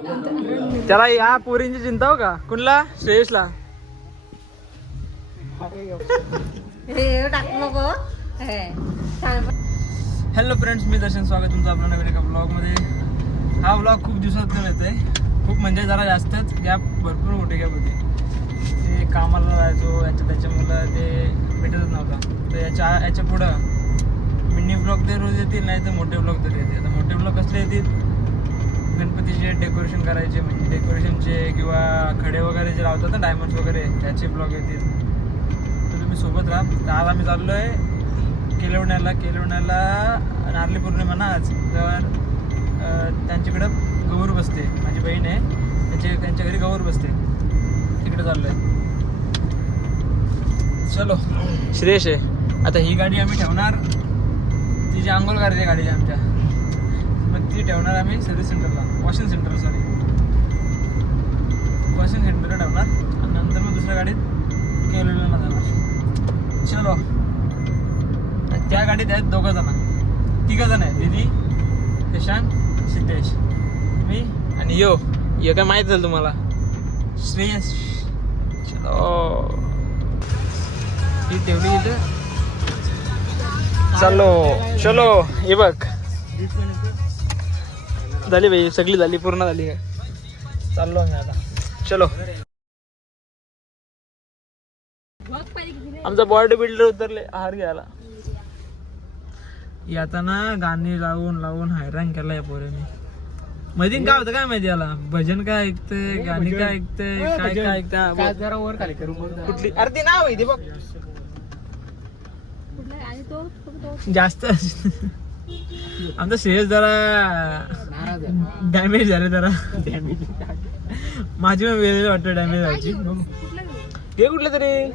त्याला या पोरींची चिंता हो का? कुणला? श्रेयसला. हॅलो फ्रेंड्स, मी दर्शन, स्वागत तुमचं आपल्या नवीन एका ब्लॉगमध्ये. हा ब्लॉग खूप दिवसातून येत आहे. खूप म्हणजे जरा जास्तच गॅप, भरपूर मोठे गॅप होते. ते कामाला जायचो, त्याच्यामुळं ते भेटतच नव्हता. तर याच्या पुढं मिनी ब्लॉग ते रोज येतील, नाही तर मोठे ब्लॉग तरी येतील. आता मोठे ब्लॉग कसले येतील? गणपतीचे डेकोरेशन करायचे, म्हणजे डेकोरेशनचे किंवा खडे वगैरे जे लावतात ना, डायमंड्स वगैरे, त्याचे ब्लॉग येतील. तर तुम्ही सोबत राहा. तर आज आम्ही चाललो आहे केलवण्याला नारळी पौर्णिमा ना आज. तर त्यांच्याकडं गौर बसते. माझी बहीण आहे, त्यांच्या घरी गौर बसते, तिकडे चाललो आहे. चलो. श्रेयश आहे. आता ही गाडी आम्ही ठेवणार, ती जी आंघोळ करायची गाडी आहे आमच्या, मग ती ठेवणार आम्ही सर्व्हिस सेंटरला, वॉशिंग सेंटरला ठेवणार. आणि नंतर मग दुसऱ्या गाडीत केलवण्याला जाणार. चलो. त्या गाडीत आहेत तिघ जण आहेत. दीदी, यशांत, सिद्धेश, मी आणि यो काय माहित झालं तुम्हाला, श्रेयस. चलो. ही तेवढी इथं चलो. हे बघ झाली भाई, सगळी झाली, पूर्ण झाली. काय चाललो मी आता. चलो. आमचा बॉडी बिल्डर उतरले आहार घ्यायला. आता ना गाणी लावून हैराण केला या पोरांनी. मधीन काय होतं काय माहिती, याला भजन काय ऐकतंय, गाणी काय ऐकतंय, काय ऐकतं. जरा वर खाली करू. कुठली? अरे ती नाव आहे ते बघ जास्त. आमचा श्रेयस जरा डॅमेज झाले, माझी पण वेळ वाटतं डॅमेज व्हायची. हे कुठलं तरी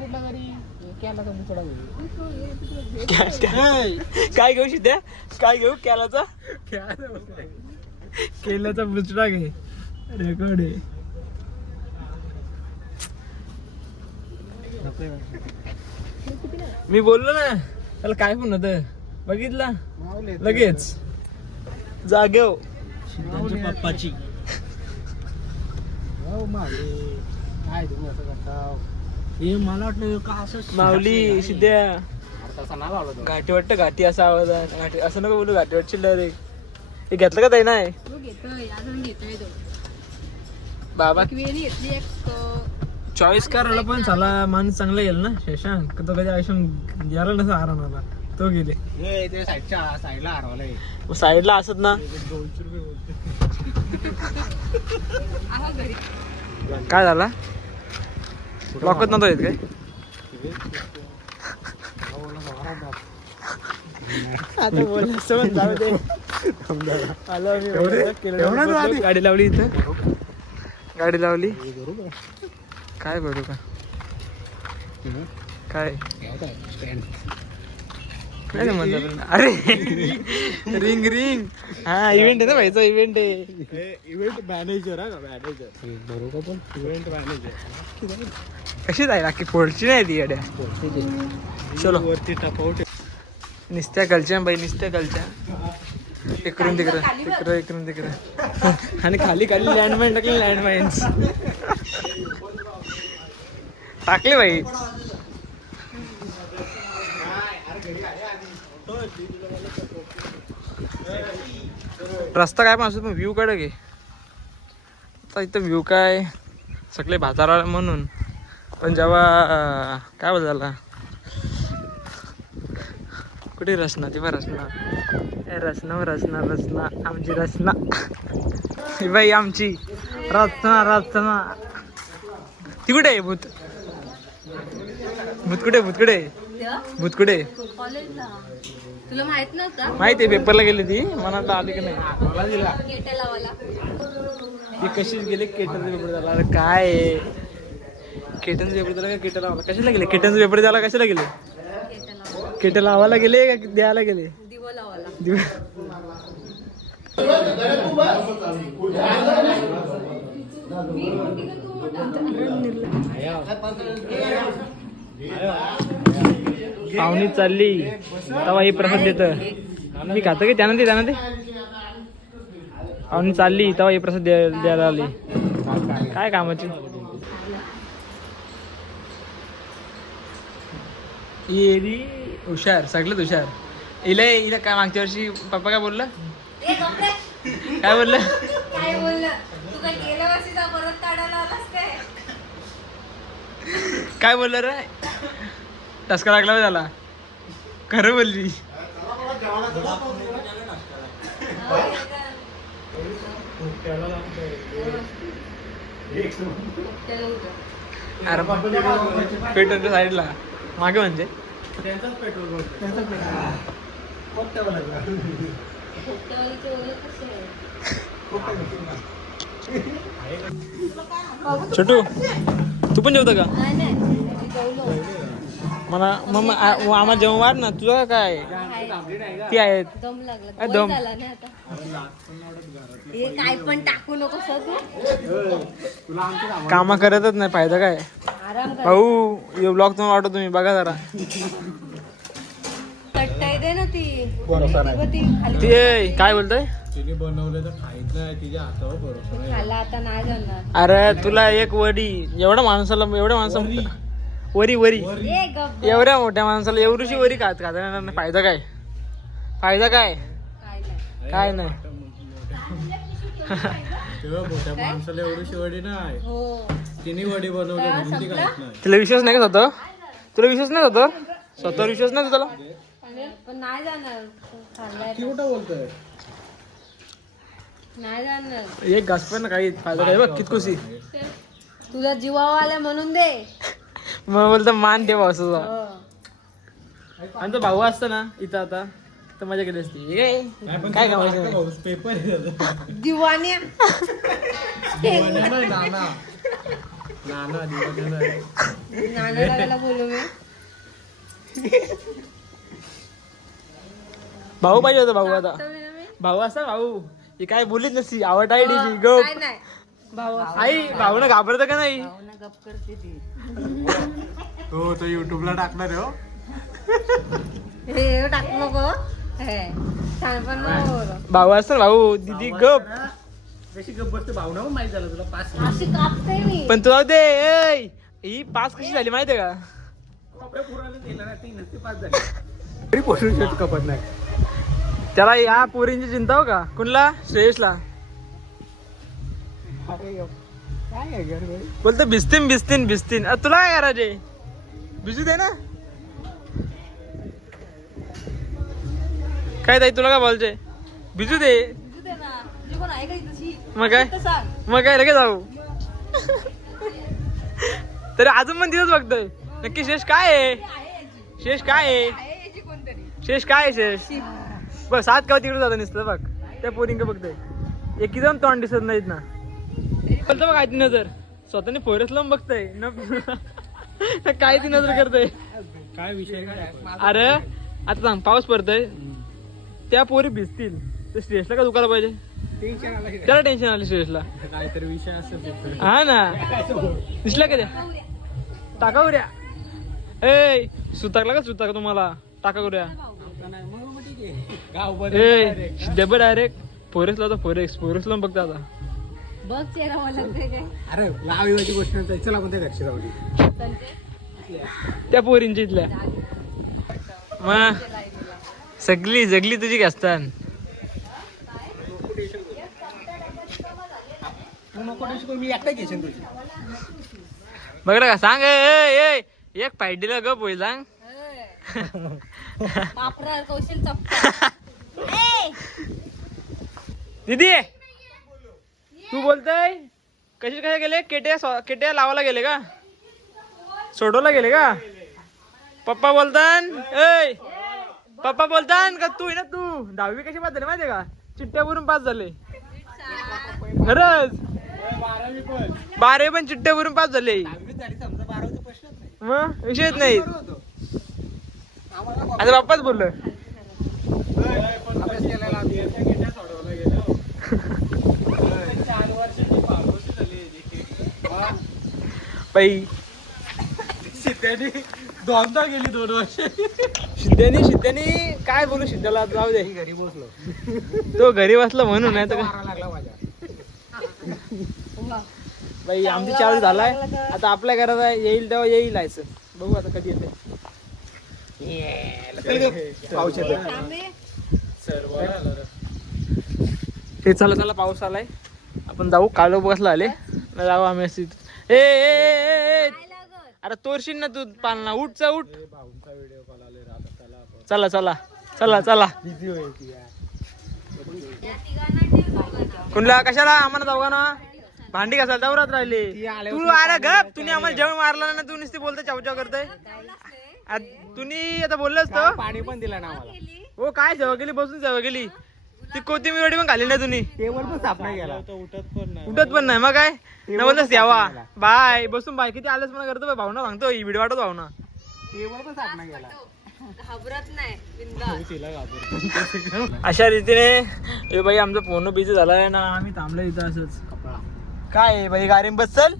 काय घेऊ शिद्या, काय घेऊ? केल्याचा बुचडा घे, रेकॉर्ड आहे. मी बोललो ना त्याला, काय पण होतं बघितला लगेच जागेव. पप्पाची हे मला वाटलं का असं माऊली सिद्ध्या घाटी वाटतं, घाटी असा आवाज आहे. घाटी असं नको बोलू, घाटी वाटची डायरेक्ट. हे घेतलं का ताई? नाही बाबा, चॉईस करायला पण झाला माणूस चांगला गेला ना. शशांक तो कधी आयुष्यात गेला नसा हरवणारा, तो गेले साईडला असत ना. काय झाला? लॉकच नव्हतं येत काय? आता बोल समज जाऊ दे. गाडी लावली इथं, गाडी लावली. काय करू का? काय अरे रिंग हा इव्हेंट आहे ना भाईचा, इव्हेंट मॅनेजर. कशी जाईल? अख्खी फोडची नाही ती गाड्या. चलो वरती टपावट निस्त्या कलच्या बाई, निस्त्या कलच्या. इकडून तिकडं आणि खाली लँडमाईन टाकले, लँडमाईन्स टाकले बाई. रस्ता काय पण असतो, पण व्ह्यू कडे घे. आता इथं व्ह्यू काय सगळे भातारा म्हणून, पण जेव्हा काय बोल झाला, कुठे रचना ती बा, रचना आमची रचना ही बाई, आमची रचना. ती कुठे आहे? भूत कुठे? तुला माहित नव्हतं? माहिती आहे, पेपरला गेली ती, मनात आली की नाही. ती कशीच गेली, केटनचा पेपर झाला. अरे काय केटनचा पेपर झाला का केटन लावायला? कशाला गेले? केटनचा पेपर झाला कशाला गेले? केटन लावायला गेले का द्यायला गेले? दिवा लावायला. पाहुणी चालली तेव्हा हे प्रसाद देत. मी खातो की त्यानं ते आणि चालली तेव्हा हे प्रसाद द्यायला आली काय कामाची. येरी हुशार सगळंच हुशार. हिला काय मागच्या वर्षी पप्पा काय बोललं काय बोललं काय बोललं तू काय गेल्या वर्षीचा परत काढायला आलास काय? काय बोललं रे टसका लागला बा त्याला खरं बोलली. अरे पेट्रोलच्या साईडला मागे म्हणजे छोटू तू पण जेवता का? मला मग आम्हाला जेवण वाढ ना तुझं काय ती आहेत दम लागला दम. दम झाला ना आता. हे काय पण टाकू नको सर तू कामा करतच नाही फायदा काय. आराम कर. भाऊ हे ब्लॉग तुम्हाला वाटतो तुम्ही बघा जरा कट्टाई दे ना ती ती खाली ते काय बोलतोय तिने बनवलं तर खायचं तिच्या हातावर बरोबर खाला आता नाही जाणार. अरे तुला एक वडी एवढ्या माणसाला वरी ए गप एवढ्या मोठ्या माणसाला एवढीशी वरी खात खाता फायदा काय फायदा काय काय नाही. काय नाही. तेव्हा मोठ्या माणसाला एवढी वडी नाही हो तिने वडी बनवली म्हणून ती खात नाही. तुला विश्वास नाही का स्वतः तुला विश्वास नाही स्वतःवर विश्वास नाही तुला पण नाही जाणार खाल्लाय ती कुठं बोलतोय नाही जाणार. एक घास पण काही फायदा काय बघ कितकुशी तुझा जीवावर आला म्हणून दे. मग बोलतो मान ठेवा असं हो. आमचा भाऊ असतं ना इथं आता तर मजा केली असती काय कामाचं पेपर दिवाण्या नाना नाना दिवाना नानाला बोलू मी. भाऊ पाहिजे होता भाऊ आता सांगतो मी. भाऊ असता भाऊ ही काय बोलीच नसती आवड आहे ती गप काय नाही भाऊ आई भाऊ ना घाबरत का नाही गप करते ती. तो युट्यूबला टाकणार आहे हो. हे टाकू नको हे छानपण नको बोलू. भाऊ असता भाऊ दिदी गप कशी गप्प बसते भावना पण माहित झालं तुला पाच अशी कापते मी. पण तू दे ऐ, ही पास कशी झाली माहितीये का पुराला दिला ना ती नसते पाच झाली तरी पोषण शेत कपत नाही. त्याला या पोरींची चिंता हो का कुणला श्रेयसला काय आहे घर बाई? बोलतो भिस्तीन तुला काय करायचे भिजू दे ना काय ताई तुला काय बोलायचे भिजू दे तुझी दे ना. तुझी कोण आहे का ही तशी? मग काय तर सांग. मग काय लगेच जाऊ तरी अजून पण तिथंच बघतोय नक्की शेष काय आहे शेष काय आहे आहे याची कोणतरी. शेष काय आहे शेष बघ सात गाव तिकडे जातं नुसतं बघ त्या पोरिंग बघतोय एकी जाऊन तोंड दिसत नाहीत ना बोलतो बघ ती नजर स्वतःने फोरेस लावून बघतोय न काय ती नजर करतोय काय विषय काय अरे आता सांग पाऊस पडतोय त्या पोरी भिजतील तर स्ट्रेसला का दुखायला पाहिजे टेन्शन आलं त्याला टेन्शन आलं स्ट्रेसला काहीतरी विषय असेल हा ना दिसला का त्या टाका उऱ्या ए सुताकला का सुताक तुम्हाला टाका उऱ्या ए डबल डायरेक्ट फोरेस लावतो फोरेस लावून बघता आता बघ चेहरा मला लागते काय. अरे लावायची गोष्ट नाही चला कोणत्या घरची रावली त्या पोरींच्या इथल्या मग सगळी जगली तुझी असतात मी एकटा घेशील तुझी बघा का सांग ए एक पायडीला गप होईल सांग बापरा कौशल चपका. ए दीदी तू बोलतोय कशा गेले केट्या लावायला गेले का सोडवला गेले का पप्पा बोलतान ऐ पप्पा बोलतान का तू आहे ना तू 10वी कशी पास झाली माहितीये का चिठ्ठ्यावरून पास झाले खरंच 12वी पण चिठ्ठ्यावरून पास झाले मग विषयच नाही आता पप्पाच बोललोय बाई दोनदा गेली 2 वर्ष. सिद्ध्यानी काय बोलू सिद्ध्याला जाऊ दे. घरी पोहोचलो. तो घरी बसला म्हणून नाही तर मारा लागला माझ्या. बाई आमची चार्ज झालाय आता आपल्या घरात आहे, येईल तेव्हा येईल आहे बघू आता कधी येते. पाऊस येतो. हे चला चला पाऊस आलाय आपण जाऊ. कालो बसला आले जाऊ आम्ही अशी. ए अरे तोरशील ना तू पालना. उठचा उठ. भाऊंचा व्हिडिओ कॉल आले राहतात. चला चला चला चला. बिझी व्हायची. कुणला कशाला आम्हाला जाऊ ना. भांडी घासायला दौरात राहिली तू. अरे गप तुम्ही आम्हाला जेवण मारला ना. तू नुसती बोलते चावचाव करतोय. तुम्ही आता बोललोच तर पाणी पण दिलं ना आम्हाला. हो काय सेवा केली. बसून सेवा केली. ती कोथिंबीर वडी पण खाली नाही तुम्ही. टेबल पण साफ नाही केला. उठत पण नाही मग काय न बोलतस यावा बाय बसून बाय किती आलंच पण करतो भावना सांगतो. ही व्हिडिओ वाटत भावना. टेबल पण साफ नाही केला. घाबरत नाही बिंदास. तिला घाबरतो. अशा रीतीने हे बाई आमचा फोन बिझी झालाय ना. आम्ही थांबलो इथं असंच. काय आहे बाई गाडी बसल.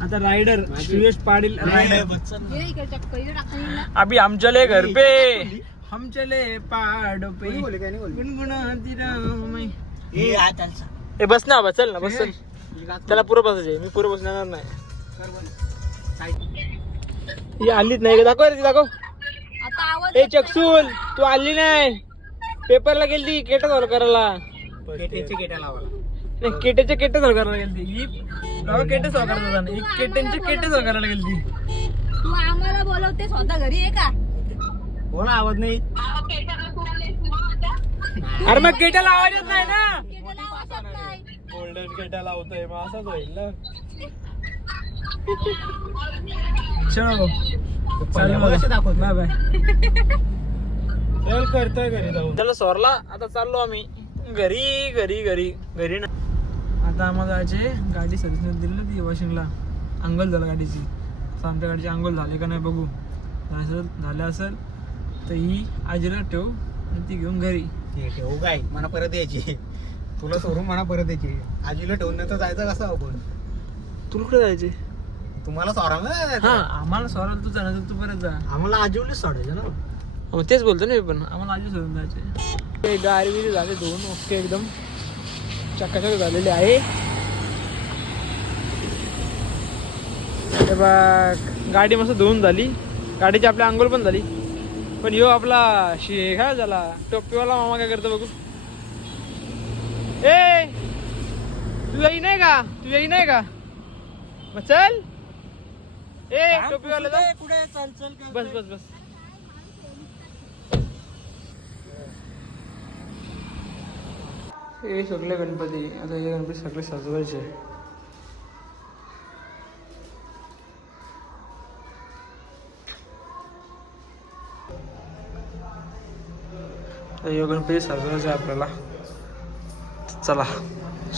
आता रायडर सुयश पाटील रायडर ये इकडे चक्क इकडे टाकून ये ना. अभी हम चले घर पे. हम चले पहाड़ पे बोले काय नाही बोलले. गुनगुनाती राम. ए बस ना बस चल ना बस चल. त्याला पुरं बसायचे. मी पुरं बसणार नाही. ही आलीच नाही. दाखव रे ती दाखव. आता आवाज ए चकसूल तू आली नाही. पेपरला गेली केट सॉल्व करायला. केट्या लावायला. नाही केटेचे केट सॉल्व करायला गेली. ही केटे सॉल्व करत होता. ही केटेंचे केटे सॉल्व करायला गेली. तू आम्हाला बोलवते स्वतः घरी आहे का? कोणा आवाज नाही. अरे मग केटाला आवाज येत नाही ना. केलेला आवाज येत नाही. गोल्डन केटा लावतोय मग असंच होईल ना. चलो बाय बाय. चल करतोय घरी जाऊन. त्याला सोरला आता चाललो आम्ही घरी घरी घरी घरी ना. आता आम्हाला जायचे गाडी सर्व्हिस दिली ना ती वॉशिंगला. अंघोळ झालं गाडीची. आता आमच्या गाडीची अंघोळ झाली का नाही बघू. झालं असेल तर ही आजीला ठेवू आणि ती घेऊन घरी. ठेवू काय मला परत यायची. तुला सोडून मला परत यायची. आजीला ठेवून तर जायचं कसं आपण. तुला कुठे जायचे. तुम्हाला सोडा. हा आम्हाला सोरायला तू जाणार तू परत जा. आम्हाला आजीवलीच सोडायचं ना. मग तेच बोलतो ना मी पण आम्हाला आजी सोडून जायचे. गाडी बिडी झाले दोन ओके एकदम चकाचक झालेले आहे. बघ गाडी मस्त धुवून झाली. गाडीची आपल्या अंघोळ पण झाली. पण ह्यो आपला काय झाला टोपीवाला मामा काय करतो बघू. ए तू येई नाही का. तू येई नाही का मग चल. ए टोपीवाला कुठे चल चल. बस बस बस. हे सगळे गणपती आता हे गणपती सगळे सजवायचे. हे गणपती सजवायचे आपल्याला. चला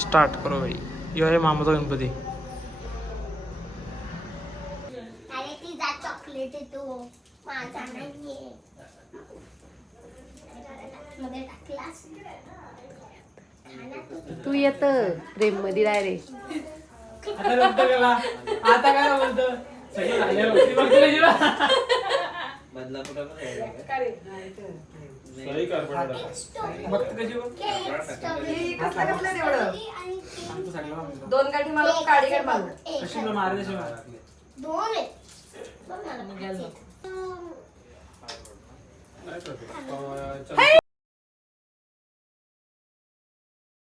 स्टार्ट करू बाई. यो आहे मामाचा गणपती. अरे तिचा चॉकलेट आहे तो माझा नाहीये. मध्ये टाकलास. तू येत प्रेम मध्ये डायरेक्ट. आता काय बोलतो सगळं झालं. बघतो कशी दोन गाठी मला काढी काढ मारू. कशी मारले शिवाय. दोन आहेत. बघ ना.